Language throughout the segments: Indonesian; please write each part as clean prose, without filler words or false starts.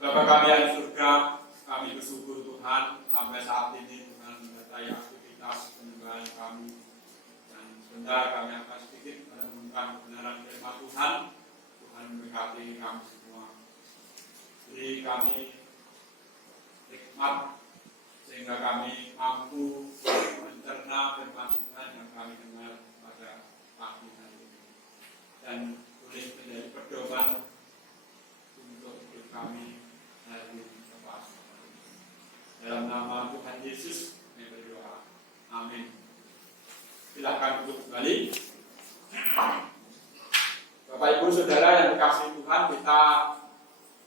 Bapa kami yang di surga, kami bersyukur Tuhan sampai saat ini Tuhan menyertai aktivitas penyembahan kami. Dan sebentar kami akan sedikit merenungkan kebenaran firman Tuhan. Tuhan memberkati kami semua. Beri kami hikmat sehingga kami mampu mencerna firman Tuhan yang kami dengar pada pagi hari ini. Dan boleh menjadi pedoman untuk hidup kami hari depan. Dalam nama Tuhan Yesus kami berdoa. Amin. Silakan duduk kembali. Bapak Ibu Saudara yang dikasihi Tuhan, kita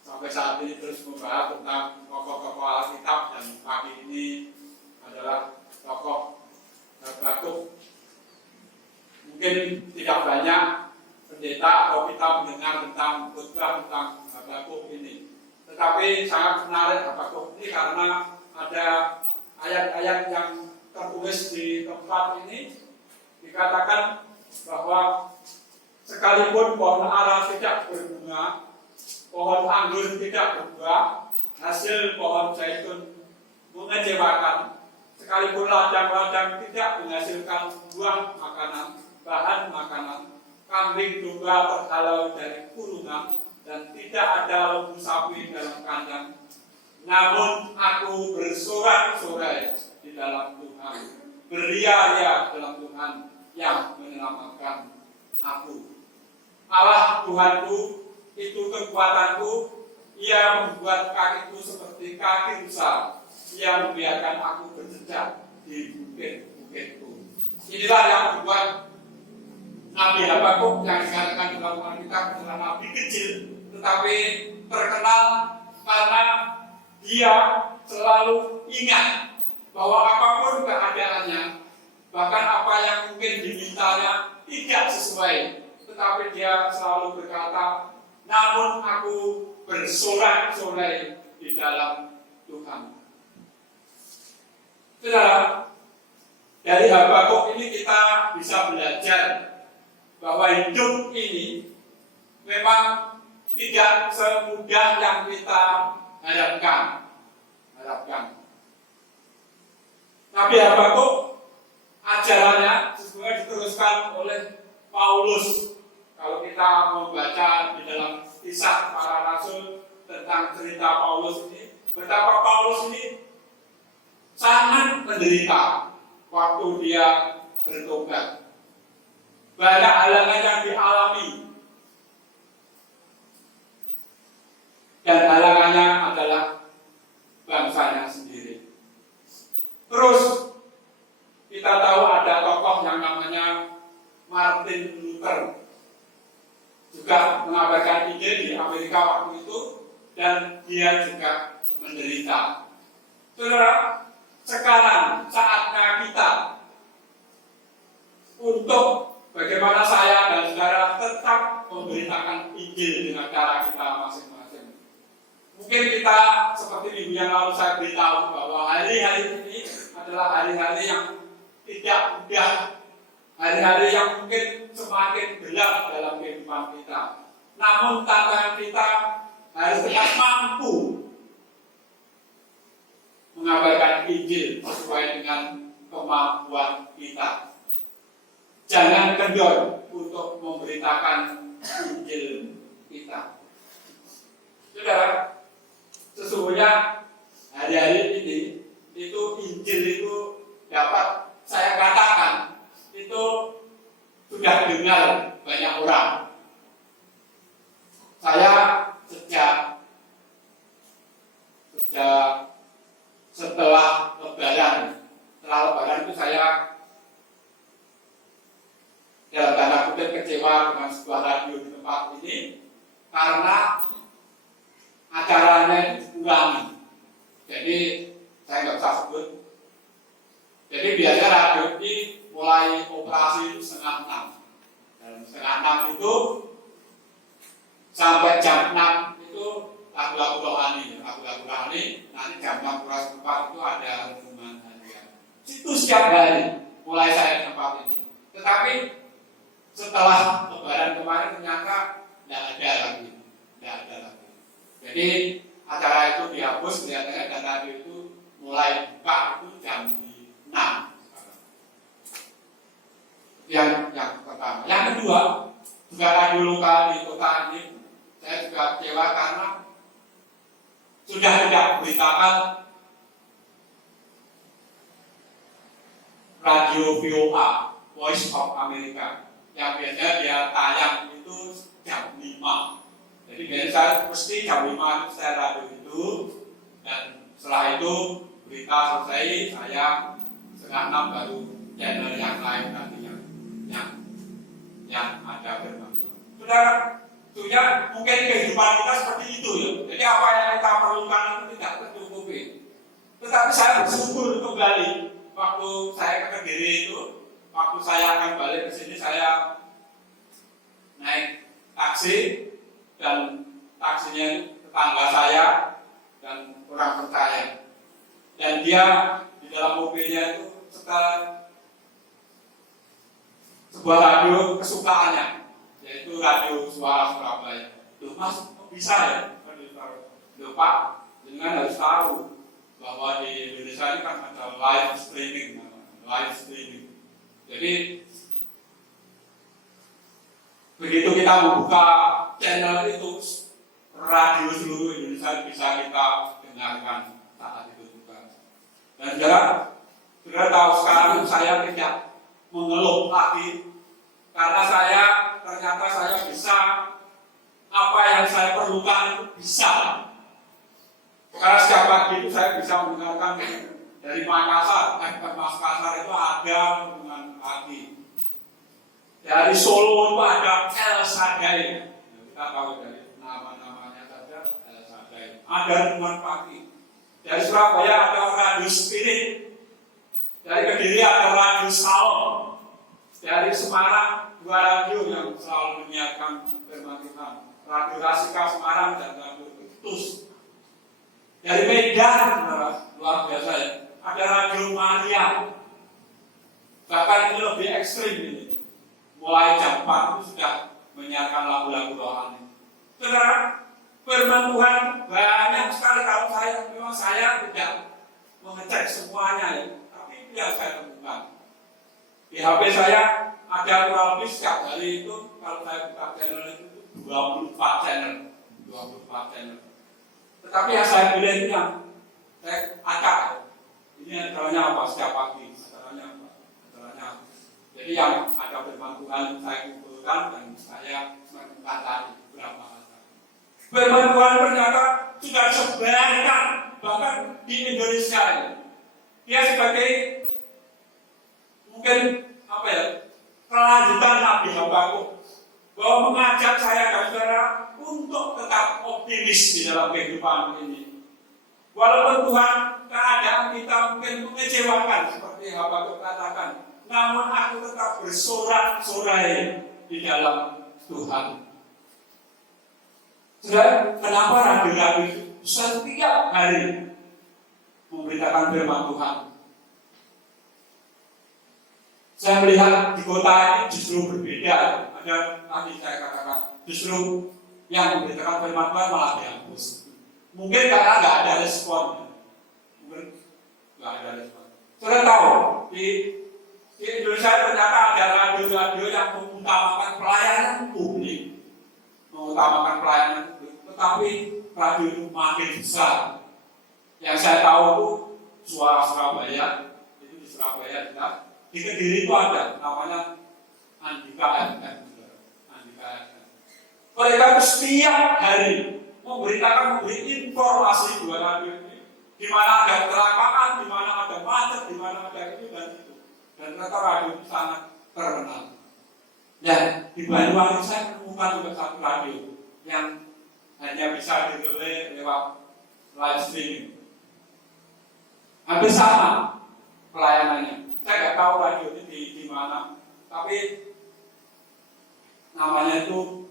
sampai saat ini terus membahas tentang tokoh-tokoh Alkitab, dan pagi ini adalah tokoh Habakuk. Mungkin tidak banyak pendeta atau kita mendengar tentang khotbah tentang Habakuk ini, tetapi sangat menarik Habakuk ini karena ada ayat-ayat yang tertulis di tempat ini. Dikatakan bahwa sekalipun pohon ara tidak berbunga, pohon anggur tidak berbuah, hasil pohon zaitun mengecewakan, sekalipun ladang-ladang tidak menghasilkan buah makanan, bahan makanan, kambing domba terhalau dari kurungan, dan tidak ada lembu sapi dalam kandang, namun aku bersorak-sorai di dalam Tuhan, beria-ria dalam Tuhan yang menyelamatkan aku. Allah Tuhanku itu kekuatanku, Ia membuat kakiku seperti kaki rusa, Ia membiarkan aku berjejak di bukit-bukitku. Inilah yang membuat Nabi Habakuk yang dikatakan dalam Alkitab adalah nabi kecil, tetapi terkenal karena dia selalu ingat bahwa apapun keadaannya, bahkan apa yang mungkin dimintanya tidak sesuai, tetapi dia selalu berkata, namun aku bersorak-sorai di dalam Tuhan. Saudara, dari Habakuk ini kita bisa belajar bahwa hidup ini memang tidak semudah yang kita harapkan. Nabi Habakuk ajarannya sesungguhnya diteruskan oleh Paulus. Kalau kita membaca di dalam kisah para rasul tentang cerita Paulus ini, betapa Paulus ini sangat menderita waktu dia bertobat. Banyak halangan yang dialami, dan halangannya adalah bangsanya sendiri. Terus kita tahu ada tokoh yang namanya Martin Luther, juga mengabarkan ide di Amerika waktu itu, dan dia juga menderita. Saudara, sekarang saatnya kita untuk bagaimana saya dan saudara tetap memberitakan Injil dengan cara kita masing-masing. Mungkin kita seperti minggu yang lalu saya beritahu bahwa hari-hari ini adalah hari-hari yang tidak mudah, hari-hari yang mungkin semakin gelap dalam kehidupan kita. Namun tantangan kita harus tetap mampu mengabarkan Injil sesuai dengan kemampuan kita. Jangan kendor untuk memberitakan Injil kita. Saudara, sesungguhnya hari-hari ini itu Injil itu dapat saya katakan itu sudah dengar banyak orang. Saya sejak setelah Lebaran itu saya dalam tanda kutip kecewa dengan sebuah radio di tempat ini karena acaranya dikurangi. Jadi saya nggak usah sebut. Jadi biasanya radio ini mulai operasi 5:30. Dan 5:30 itu sampai jam 6 itu lagu-lagu rohani. Nanti jam 6:04 itu ada renungan harian. Itu setiap hari mulai saya di tempat ini. Tetapi setelah Lebaran kemarin ternyata tidak ada lagi. Jadi acara itu dihapus, kelihatannya dan radio itu mulai buka itu jam 6. Yang pertama. Yang kedua, juga radio lokal di kota ini saya juga kecewa karena sudah tidak beritakan radio VOA, Voice of America, yang biasanya dia tayang itu jam 5. Jadi biasanya saya mesti jam 5 itu saya radio itu, dan setelah itu berita selesai, saya setengah 6 baru channel yang lain nanti yang ada bermanfaat. Saudara, mungkin kehidupan kita seperti itu ya. Jadi apa yang kita perlukan itu tidak tercukupi. Tetapi saya bersyukur kembali waktu saya ke Kediri itu, waktu saya akan balik ke sini, saya naik taksi dan taksinya tetangga saya dan orang percaya. Dan dia di dalam mobilnya itu setelah sebuah radio kesukaannya, yaitu radio Suara Surabaya. Loh Mas, kok bisa ya? Loh Pak, dengan harus tahu bahwa di Indonesia ini kan ada live streaming. Jadi begitu kita membuka channel itu, radio seluruh Indonesia bisa kita dengarkan saat itu juga. Dan saudara tahu sekarang saya tidak mengeluh lagi karena ternyata saya bisa apa yang saya perlukan itu bisa. Karena setiap pagi itu saya bisa mendengarkan dari Makassar, Makassar itu ada dengan pagi. Dari Solo itu ada El Sadai. Kita tahu dari nama-namanya saja El Sadai. Ada dengan pagi. Dari Surabaya ada Radio Spirit. Dari Kediri ada Radio Salom. Dari Semarang 2 radio yang selalu menyiarkan firman Tuhan. Radio Rasika Semarang dan Radio Tus. Dari Medan, luar biasa ya, ada Radio Maria. Bahkan ini lebih ekstrim ini. Mulai jam 4 itu sudah menyiarkan lagu-lagu rohani. Saudara, firman Tuhan banyak sekali. Kalau memang saya tidak mengecek semuanya ya, tapi itu yang saya temukan. Di HP saya ada kurang lebih setiap hari itu, kalau saya buka channel itu 24 channel. Tetapi yang saya pilih itu yang saya acak. Ini acaranya apa setiap pagi, acaranya apa. Jadi yang ada firman Tuhan saya kumpulkan dan saya menemukan tadi berapa kata. Firman Tuhan ternyata sudah disebarkan bahkan di Indonesia ini. Dia sebagai mungkin kelanjutan Nabi Habakuk bahwa mengajak saya dan saudara untuk tetap optimis di dalam kehidupan ini. Walaupun Tuhan keadaan kita mungkin mengecewakan seperti Habakuk katakan, namun aku tetap bersorak-sorai di dalam Tuhan. Saudara, kenapa radio-radio setiap hari memberitakan firman Tuhan? Saya melihat di kota ini justru berbeda. Ada tadi saya katakan, justru yang memberitakan firman Tuhan malah dihapus. Mungkin karena nggak ada respon. Sudah tahu di Indonesia ternyata ada radio-radio yang mengutamakan pelayanan publik, tetapi radio itu makin besar. Yang saya tahu itu Suara Surabaya, itu di Surabaya juga. Di Kediri itu ada, namanya Andika FM. Mereka setiap hari memberi informasi dua radio ini, di mana ada kecelakaan, di mana ada macet, di mana ada itu dan itu. Dan ternyata radio itu sangat terkenal. Dan di Banyuwangi saya menemukan juga satu radio yang hanya bisa direlay lewat live streaming. Hampir sama pelayanannya. Saya nggak tahu radio ini di mana, tapi namanya itu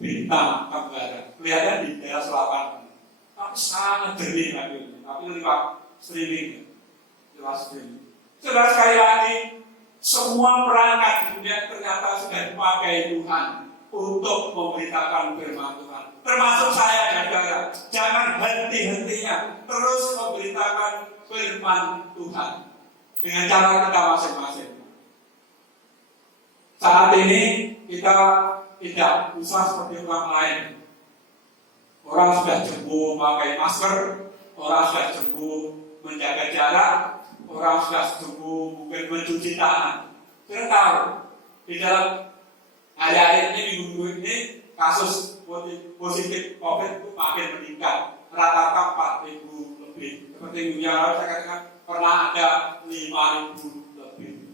Bintang Tenggara. Kelihatan di daerah selatan, tapi sangat jernih radio ini. Tapi lewat streaming. Sudah sekali lagi, semua perangkat di dunia ternyata sudah dipakai Tuhan untuk memberitakan firman Tuhan. Termasuk saya dan saudara. Jangan hakimnya terus memberitakan firman Tuhan dengan cara kita masing-masing. Saat ini kita tidak usah seperti orang lain. Orang sudah jemur memakai masker, orang sudah jemur menjaga jarak, orang sudah jemur mungkin mencuci tangan. Kita tahu di dalam hari-hari ini, minggu ini, kasus positif COVID itu makin meningkat, rata-rata 4.000 lebih. Seperti minggu yang lalu saya katakan pernah ada 5.000 lebih.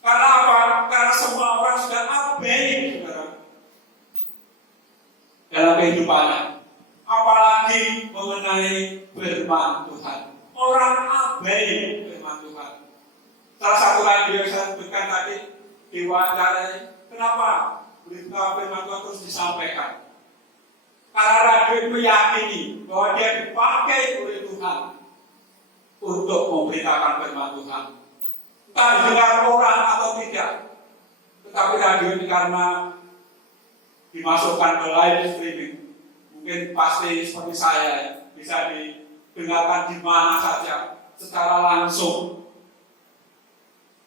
Karena apa? Karena semua orang sudah abai dalam kehidupannya. Apalagi mengenai firman Tuhan. Orang abai firman Tuhan. Salah satu radio yang saya sebutkan tadi diwawancarai, kenapa berita firman Tuhan terus disampaikan? Karena radio itu meyakini bahwa dia dipakai oleh Tuhan untuk memberitakan firman Tuhan. Entah didengar orang atau tidak, tetapi radio ini karena dimasukkan ke live streaming, mungkin pasti seperti saya bisa didengarkan di mana saja secara langsung.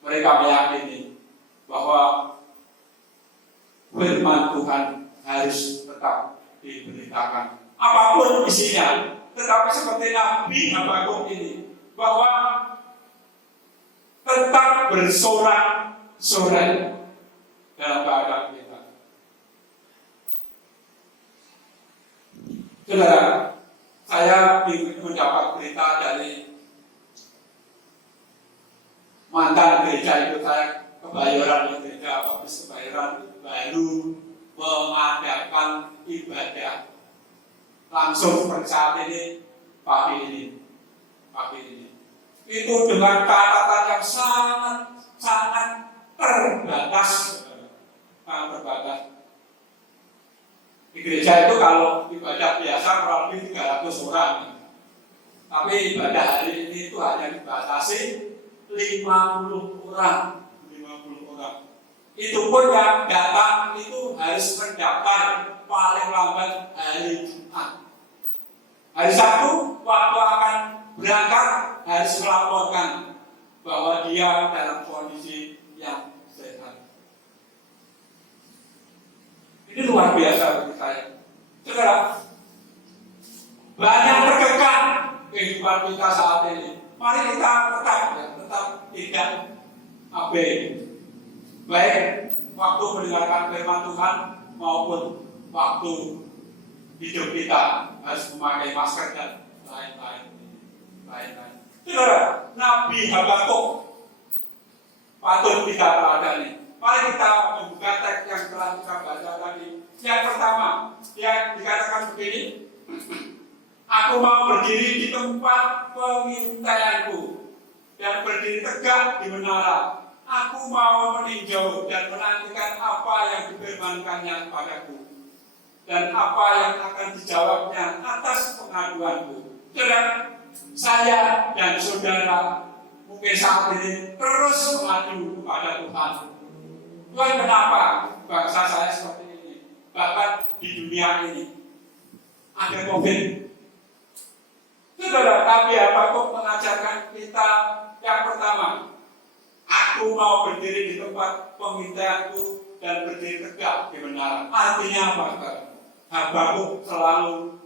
Mereka meyakini bahwa firman Tuhan harus tetap diberitakan apapun isinya. Tetapi seperti Nabi Habakuk ini, bahwa tetap bersorak-sorai dalam keadaan kita. Saudara, saya mendapat berita dari mantan gereja itu, saya Kebayoran, gereja Baptis Kebayoran baru mengadakan ibadah langsung seperti saat ini, pagi ini. Itu dengan catatan yang sangat terbatas. Di gereja itu kalau ibadah biasa kurang lebih 300 orang, tapi ibadah hari ini itu hanya dibatasi 50 orang. Itu pun yang datang itu harus mendaftar paling lambat hari Jumat. Hari Sabtu waktu akan berangkat harus melaporkan bahwa dia dalam kondisi yang sehat. Ini luar biasa bagi saya. Saudara, banyak terkekang kehidupan kita saat ini. Mari kita tetap tidak abai. Baik waktu mendengarkan firman Tuhan maupun waktu hidup kita harus memakai masker dan lain-lain. Saudara, Nabi Habakuk patut kita teladani. Mari kita membuka teks yang telah kita baca tadi. Yang pertama, yang dikatakan begini, aku mau berdiri di tempat pengintaianku dan berdiri tegak di menara. Aku mau meninjau dan menantikan apa yang difirmankannya kepadaku dan apa yang akan dijawabnya atas pengaduanku. Saudara, saya dan saudara mungkin saat ini terus mengadu kepada Tuhan. Tuhan, kenapa bangsa saya seperti ini? Bahkan di dunia ini ada COVID. Saudara, Nabi Habakuk mengajarkan kita yang pertama, aku mau berdiri di tempat pengintaianku dan berdiri tegak di menara. Artinya apa? Habakuk selalu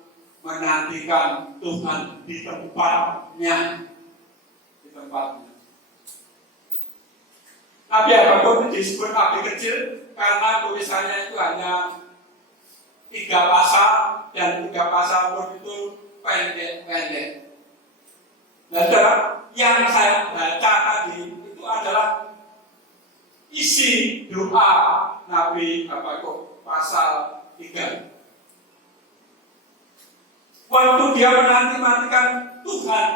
menantikan Tuhan di tempatnya. Nabi Habakuk disebut nabi kecil karena tulisannya itu hanya 3 pasal dan 3 pasal pun itu pendek. Nah, saudara, yang saya baca tadi itu adalah isi doa Nabi Habakuk pasal 3. Waktu dia menanti-nantikan Tuhan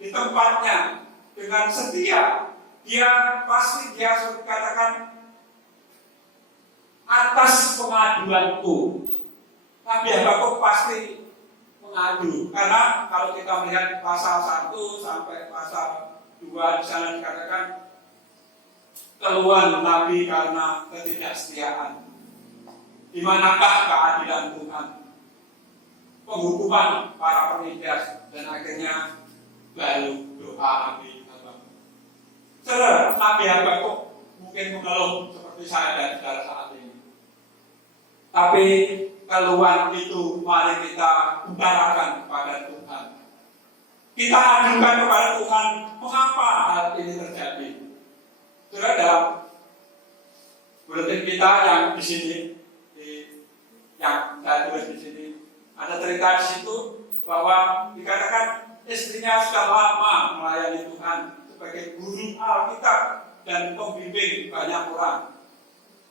di tempatnya dengan setia, dia katakan atas pengaduanku. Nabi Habakuk pasti mengadu, karena kalau kita melihat pasal 1 sampai pasal 2 di sana dikatakan keluhan Nabi karena ketidaksetiaan. Di manakah keadilan Tuhan? penghukuman para penindas dan akhirnya baru doa Nabi Habakuk. Saudara, Nabi Habakuk mungkin mengeluh seperti saya dan saudara saat ini. Tapi keluhan itu mari kita utarakan kepada Tuhan. Kita adukan kepada Tuhan, mengapa hal ini terjadi? Saudara, dalam buletin kita yang di sini, yang saya tulis di sini, ada cerita di situ bahwa dikatakan istrinya sudah lama melayani Tuhan sebagai guru Alkitab dan pembimbing banyak orang.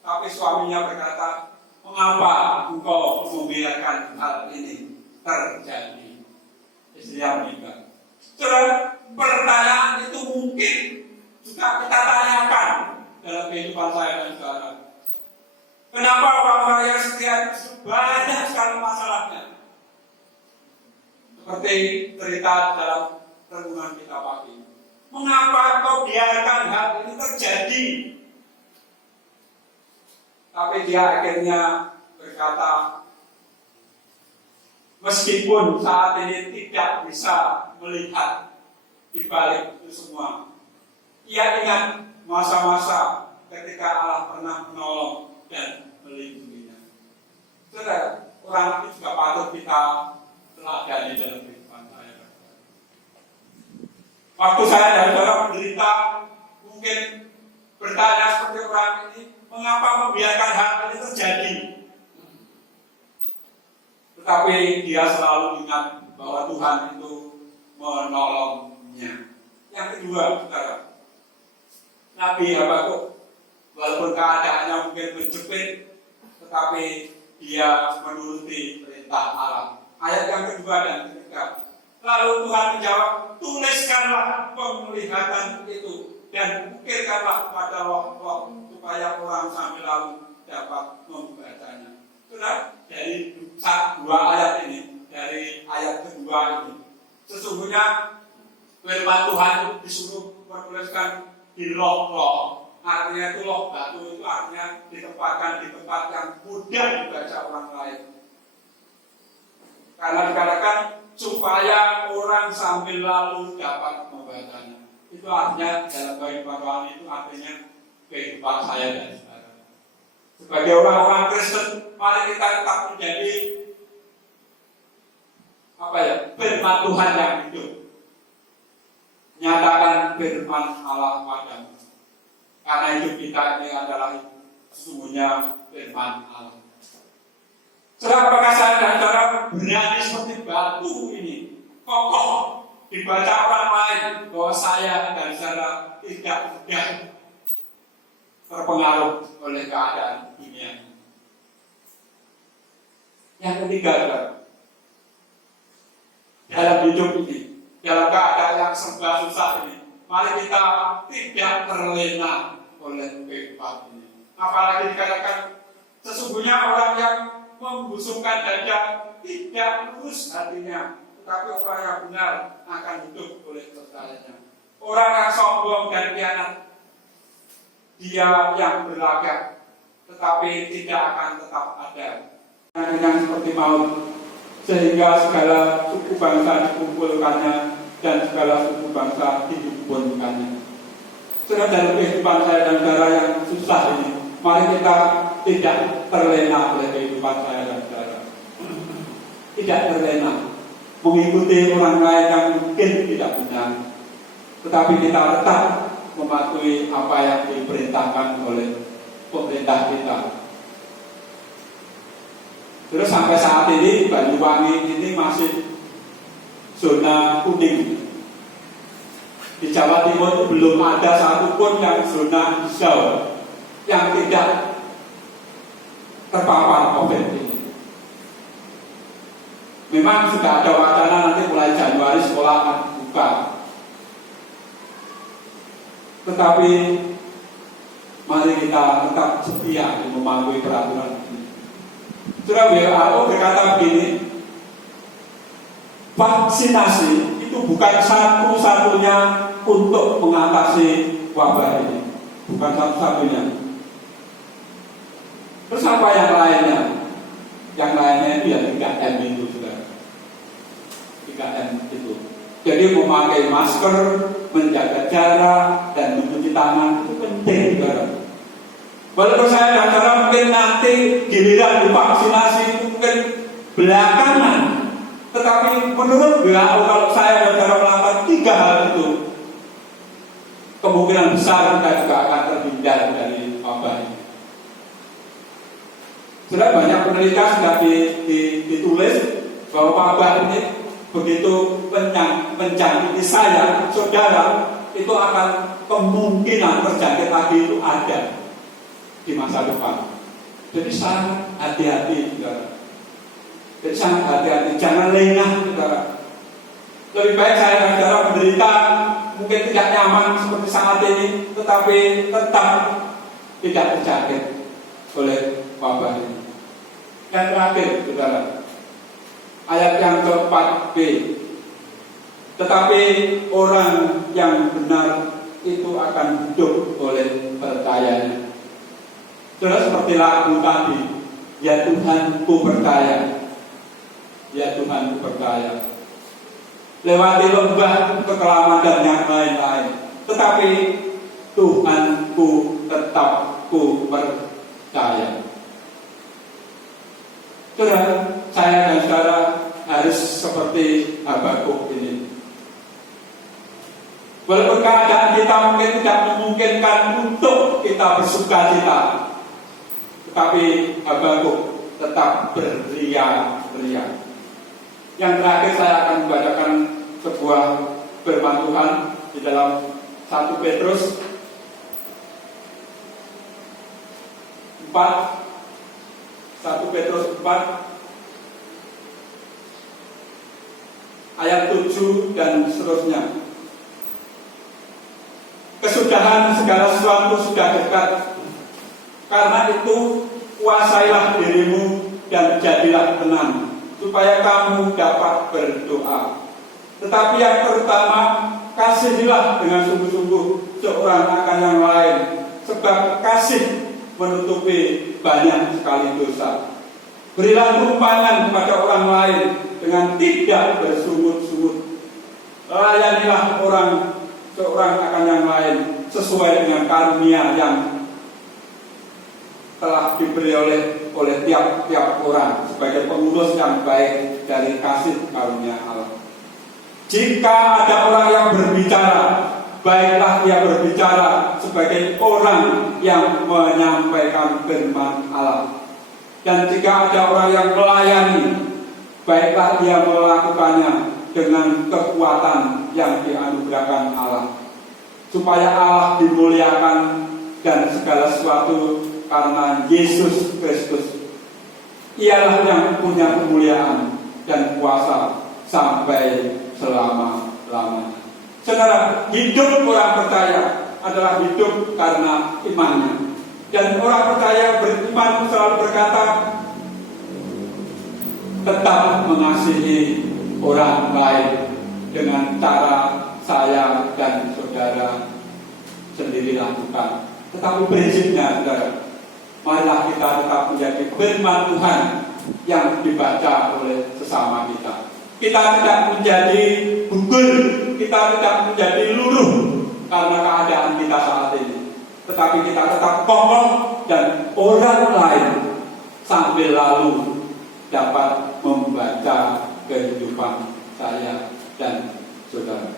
Tapi suaminya berkata, mengapa engkau membiarkan hal ini terjadi? Istrinya meninggal. Saudara, pertanyaan itu mungkin juga kita tanyakan dalam kehidupan saya dan saudara. Kenapa orang-orang yang setia banyak sekali masalahnya? Seperti cerita dalam renungan kita pagi. Mengapa kau biarkan hal ini terjadi? Tapi dia akhirnya berkata, meskipun saat ini tidak bisa melihat di balik itu semua, ia ingat masa-masa ketika Allah pernah menolong dan melindunginya. Saudara, orang itu juga patut kita teladani dalam kehidupan saya. Waktu saya dan saudara menderita, mungkin bertanya seperti orang ini, mengapa membiarkan hal ini terjadi? Tetapi dia selalu ingat bahwa Tuhan itu menolongnya. Yang kedua, saudara, Nabi Habakuk, walaupun keadaannya mungkin menjepit, tetapi dia menuruti perintah Allah. Ayat yang kedua dan ketiga. Lalu Tuhan menjawab, tuliskanlah penglihatan itu dan ukirkanlah pada roh-roh supaya orang sambil lalu dapat membacanya. Sudah dari dua ayat ini, dari ayat kedua ini, sesungguhnya firman Tuhan itu disuruh menuliskan di roh-roh. Artinya itu loh, batu itu artinya ditempatkan di tempat yang mudah dibaca orang lain. Karena dikatakan supaya orang sambil lalu dapat membacanya. Itu artinya dalam kehidupan rohani itu artinya kehidupan saya dan saudara. Sebagai orang-orang Kristen, mari kita tetap menjadi firman Tuhan yang hidup. Nyatakan firman Allah padamu. Karena hidup kita ini adalah sesungguhnya firman Allah. Saudara, apakah saya dan saudara berani seperti batu ini kokoh dibaca orang lain bahwa saya dan saudara tidak mudah terpengaruh oleh keadaan dunia? Yang ketiga, saudara, dalam hidup ini, dalam keadaan yang serba susah ini, mari kita tidak terlena oleh kehidupan ini. Apalagi dikatakan sesungguhnya orang yang membusungkan dada tidak lurus hatinya, tetapi orang yang benar akan hidup oleh percayanya. Orang yang sombong dan khianat, dia yang berlagak, tetapi tidak akan tetap ada. Yang seperti maut, sehingga segala suku bangsa dikumpulkannya dan segala suku bangsa dikumpulkannya. Sudah dalam kehidupan saya dan saudara yang susah ini, mari kita tidak terlena oleh kehidupan saya dan saudara. Tidak terlena mengikuti orang lain yang mungkin tidak benar, tetapi kita tetap mematuhi apa yang diperintahkan oleh pemerintah kita. Terus sampai saat ini Banyuwangi ini masih zona kuning. Di Jawa Timur itu belum ada satupun yang zona hijau yang tidak terpapar COVID ini. Memang sudah ada wacana nanti mulai Januari sekolah akan buka. Tetapi mari kita tetap setia mematuhi peraturan ini. Surah WHO berkata begini, vaksinasi itu bukan satu-satunya untuk mengatasi wabah ini, bukan satu-satunya. Terus apa yang lainnya? Yang lainnya itu ya 3M itu sudah. itu. Jadi memakai masker, menjaga jarak, dan mencuci tangan itu penting, saudara. Walaupun saya dan saudara mungkin nanti giliran divaksinasi itu mungkin belakangan, tetapi menurut WHO kalau saya dan saudara melakukan 3 hal itu, kemungkinan besar kita juga akan terhindar dari wabah ini. Sudah banyak penelitian sudah ditulis bahwa wabah ini begitu menjangkiti saya, saudara, itu akan kemungkinan terjangkit lagi itu ada di masa depan. Jadi sangat hati-hati, saudara. Jadi sangat hati-hati, jangan lengah, saudara. Lebih baik saya dan saudara menderita, mungkin tidak nyaman seperti saat ini, tetapi tetap tidak terjangkit oleh wabah ini. Yang terakhir, saudara, ayat yang ke-4b. Tetapi orang yang benar itu akan hidup oleh percayanya. Saudara, seperti lagu tadi, ya Tuhan ku percaya, ya Tuhan ku percaya. Lewati lembah kekelaman dan yang lain-lain, tetapi Tuhanku tetap ku percaya. Saudara, saya dan saudara harus seperti Habakuk ini. Walaupun keadaan kita mungkin tidak memungkinkan untuk kita bersuka-cita, tetapi Habakuk tetap beria-ria. Yang terakhir saya akan membacakan sebuah firman Tuhan di dalam 1 Petrus 4 ayat 7 dan seterusnya. Kesudahan segala sesuatu sudah dekat. Karena itu kuasailah dirimu dan jadilah tenang, supaya kamu dapat berdoa. Tetapi yang terutama, kasihilah dengan sungguh-sungguh seorang akan yang lain, sebab kasih menutupi banyak sekali dosa. Berilah tumpangan kepada orang lain dengan tidak bersungut-sungut. Layanilah seorang akan yang lain sesuai dengan karunia yang telah diberi oleh tiap-tiap orang sebagai pengurus yang baik dari kasih karunia Allah. Jika ada orang yang berbicara, baiklah dia berbicara sebagai orang yang menyampaikan firman Allah. Dan jika ada orang yang melayani, baiklah dia melakukannya dengan kekuatan yang dianugerahkan Allah, supaya Allah dimuliakan dan segala sesuatu karena Yesus Kristus. Ialah yang punya kemuliaan dan kuasa sampai selama-lamanya. Saudara, hidup orang percaya adalah hidup karena imannya. Dan orang percaya beriman selalu berkata, tetap mengasihi orang lain dengan cara saya dan saudara sendiri lakukan. Tetapi prinsipnya, saudara, marilah kita tetap menjadi firman Tuhan yang dibaca oleh sesama kita. Kita tidak menjadi gugur, kita tidak menjadi luluh karena keadaan kita saat ini. Tetapi kita tetap kokoh dan orang lain sambil lalu dapat membaca kehidupan saya dan saudara.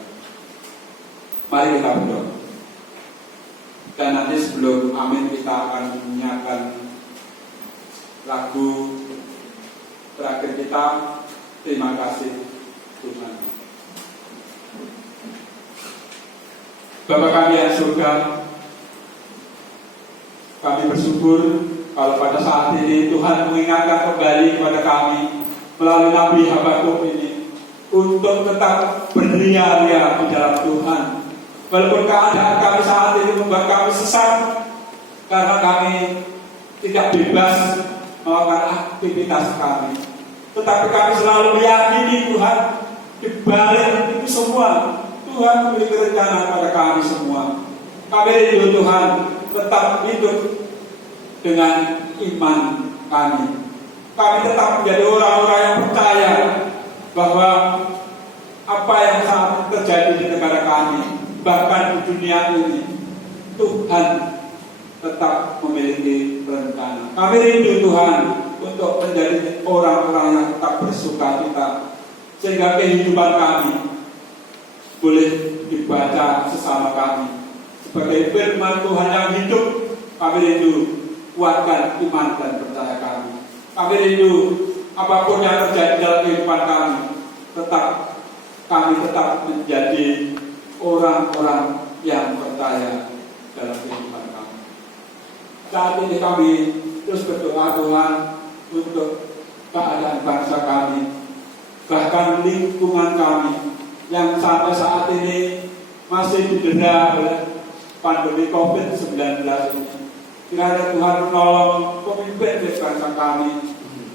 Mari kita berdoa. Dan nanti sebelum amin kita akan menyanyikan lagu terakhir kita. Terima kasih Tuhan. Bapa kami yang surga, kami bersyukur kalau pada saat ini Tuhan mengingatkan kembali kepada kami melalui Nabi Habakuk ini untuk tetap beria-ria di dalam Tuhan. Walaupun keadaan kami saat ini membuat kami sesat karena kami tidak bebas melakukan aktivitas kami, tetapi kami selalu meyakini Tuhan di balik itu semua Tuhan memiliki rencana pada kami semua. Kami rindu Tuhan tetap hidup dengan iman kami. Kami tetap menjadi orang-orang yang percaya bahwa apa bahkan di dunia ini Tuhan tetap memiliki rencana. Kami rindu Tuhan untuk menjadi orang-orang yang tetap bersukacita, sehingga kehidupan kami boleh dibaca sesama kami sebagai firman Tuhan yang hidup. Kami rindu kuatkan iman dan percaya kami. Kami rindu apapun yang terjadi dalam kehidupan kami, kami tetap menjadi orang-orang yang percaya dalam kehidupan kami. Saat ini kami terus berdoa Tuhan untuk keadaan bangsa kami, bahkan lingkungan kami yang sampai saat ini masih didera oleh pandemi COVID-19 ini. Kiranya Tuhan menolong pemimpin di bangsa kami,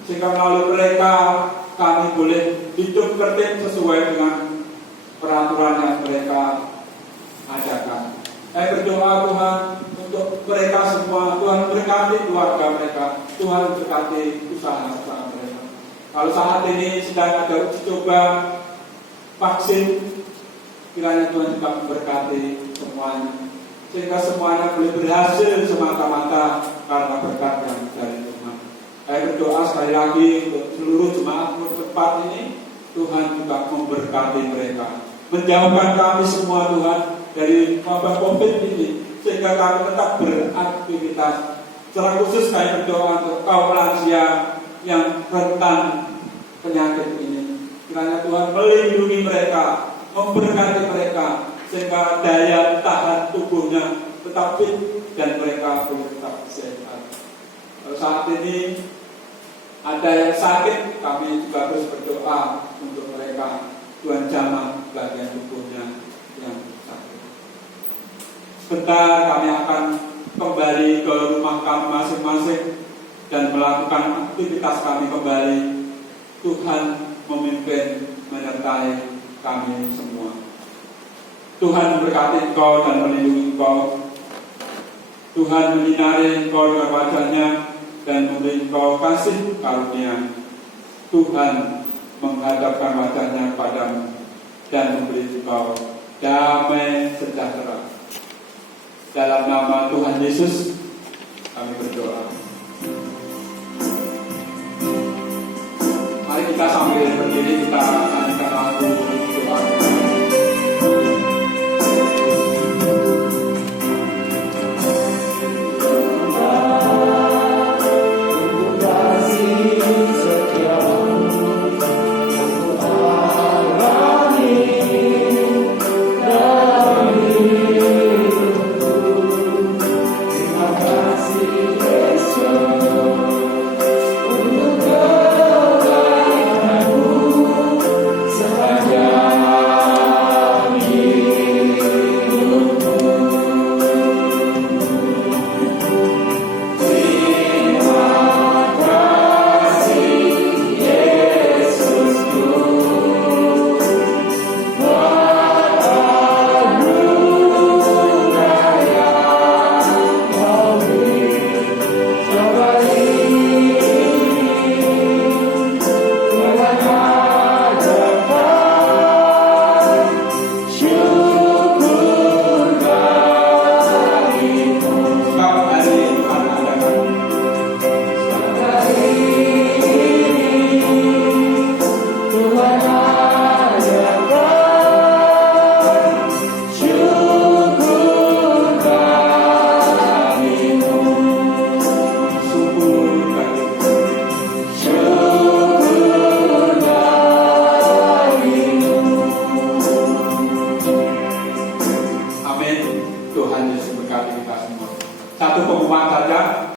sehingga melalui mereka kami boleh hidup tertib sesuai dengan peraturan yang mereka adakan. Saya berdoa Tuhan untuk mereka semua. Tuhan berkati keluarga mereka, Tuhan berkati usaha-usaha mereka. Kalau saat ini sedang ada uji coba vaksin, kiranya Tuhan juga memberkati semuanya, sehingga semuanya boleh berhasil semata-mata karena berkat yang dari Tuhan. Saya berdoa sekali lagi untuk seluruh jemaat tempat ini, Tuhan juga memberkati mereka, menjauhkan kami semua Tuhan dari wabah COVID ini, sehingga kami tetap beraktivitas. Secara khusus saya berdoa untuk kaum lansia yang rentan penyakit ini. Kiranya Tuhan melindungi mereka, memberkati mereka, sehingga daya tahan tubuhnya tetap fit dan mereka boleh tetap sehat. Kalau saat ini ada yang sakit, kami juga terus berdoa untuk mereka. Tuhan jamah bagian tubuhnya yang sakit. Sebentar kami akan kembali ke rumah kami masing-masing dan melakukan aktivitas kami kembali. Tuhan memimpin, menyertai kami semua. Tuhan memberkati engkau dan melindungi engkau. Tuhan menyinari engkau dengan wajah-Nya dan memberi engkau kasih karunia. Tuhan menghadapkan wajah-Nya padamu dan memberi engkau damai sejahtera. Dalam nama Tuhan Yesus kami berdoa. Mari kita sambil berdiri, kita nyanyikan lagu